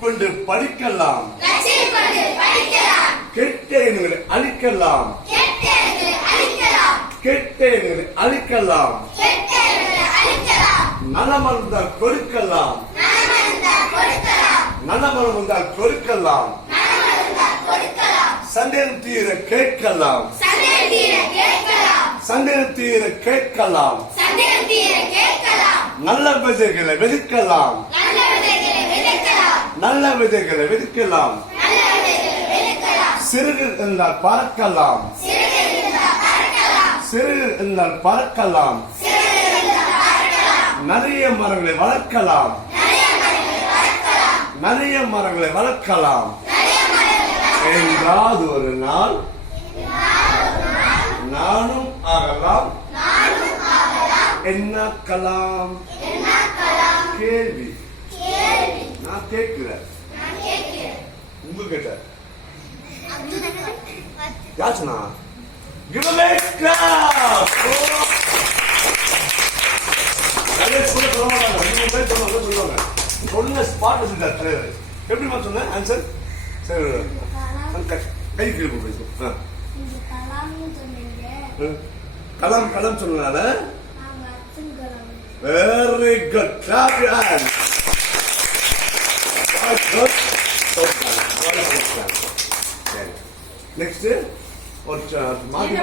கொண்டு படிக்கலாம், கெட்ட எண்ணங்களை அழிக்கலாம், கெட்ட எண்ணங்களை அழிக்கலாம், நலமனம் வந்தால் கொடுக்கலாம், நலமனம் வந்தால் கொடுக்கலாம், சந்தேகம் தீர கேட்கலாம், சந்தேகம் தீர கேட்கலாம், நல்ல விதைகளை விதைக்கலாம், நல்ல விதைகளை விதைக்கலாம், சிறுகள் என்றால் பறக்கலாம், சிறுகள் என்றால் பறக்கலாம், நிறைய மரங்களை வளர்க்கலாம், நிறைய மரங்களை வளர்க்கலாம், என்றாவது ஒரு நாள் நானும் ஆகலாம், என்னாக்கலாம். கேள்வி நான் கேட்கிறேன் உங்ககிட்ட. Yachana give a big clap. சொன்ன ஸ்பாட் வச்சுட்டாரு. எப்படிமா சொன்ன ஆன்சர்? சரி கை கீழே பேசும். கலாம் கலம் சொன்னதால very good. Clap your hands. Next ஒரு மாத்தி